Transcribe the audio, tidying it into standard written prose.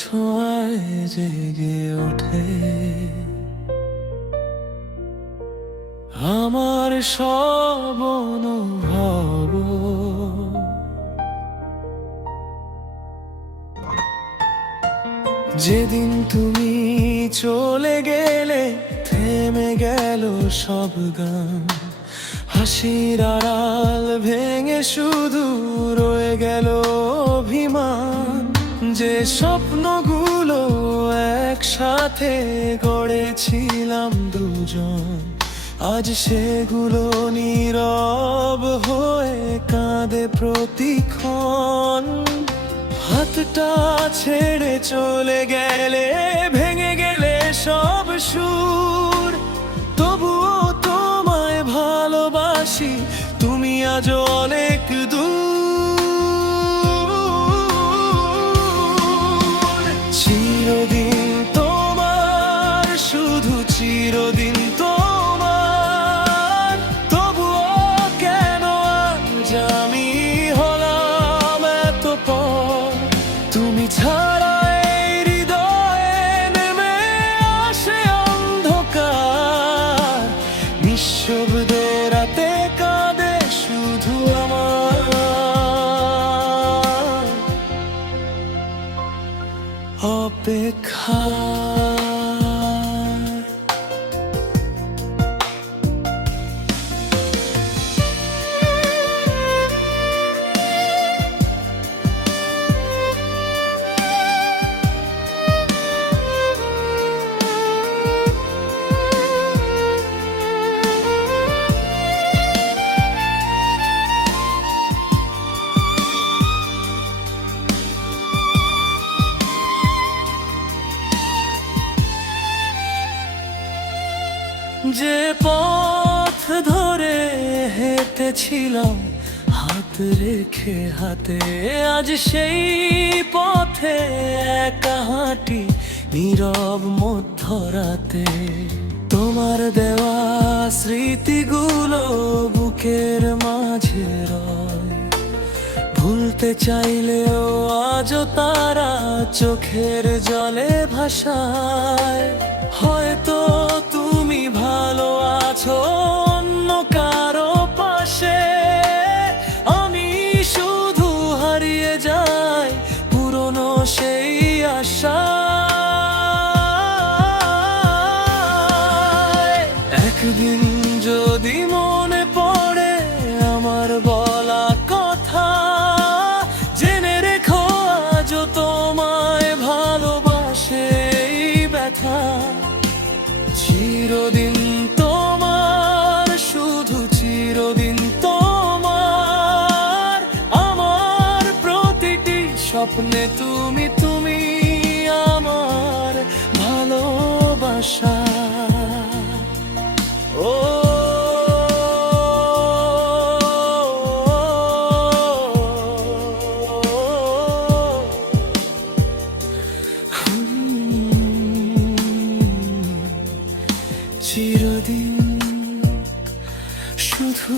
ছোঁয়ায় জেগে ওঠে আমার সব অনুভব। যেদিন তুমি চলে গেলে থেমে গেল সব গান, হাসির আড়াল ভেঙে শুধু রয়ে গেল অভিমান। যে স্বপ্নগুলো একসাথে গড়েছিলাম দুজন, আজ সেগুলো নীরব হয়ে কাঁদে প্রতিক্ষণ। হাতটা ছেড়ে চলে গেলে ভেঙে গেলে সব সুর, তবুও তোমায় ভালোবাসি, তুমি আজ অনেক দূর। চিরদিন তোমার, শুধু চিরদিন তোমার, তবুও কেন আজ আমি হলাম এত পর। তুমি ছাড়া এই হৃদয়ে নেমে আসে অন্ধকার, নিঃশব্দে রাতে কাঁদে শুধু আমার অপেক্ষা। যে পথ ধরে হেঁটেছিলাম হাত রেখে হাতে, আজ সেই পথে একা হাঁটি নীরব মধ্যরাতে। তোমার দেওয়া স্মৃতিগুলো বুকের মাঝে রয়, ভুলতে চাইলেও আজও তারা চোখের জলে ভাসায়। হয়তো তুমি ভালো আছো অন্য কারো পাশে, আমি শুধু হারিয়ে যাই পুরনো সেই আশা। একদিন যদি মনে পড়ে আমার বলা কথা, জেনে রেখো আজও তোমায় ভালোবাসে এই ব্যথা। চিরদিন তোমার, শুধু চিরদিন তোমার, আমার প্রতিটি স্বপ্নে তুমি, তুমি আমার ভালোবাসা। ও চিরদিন শুধু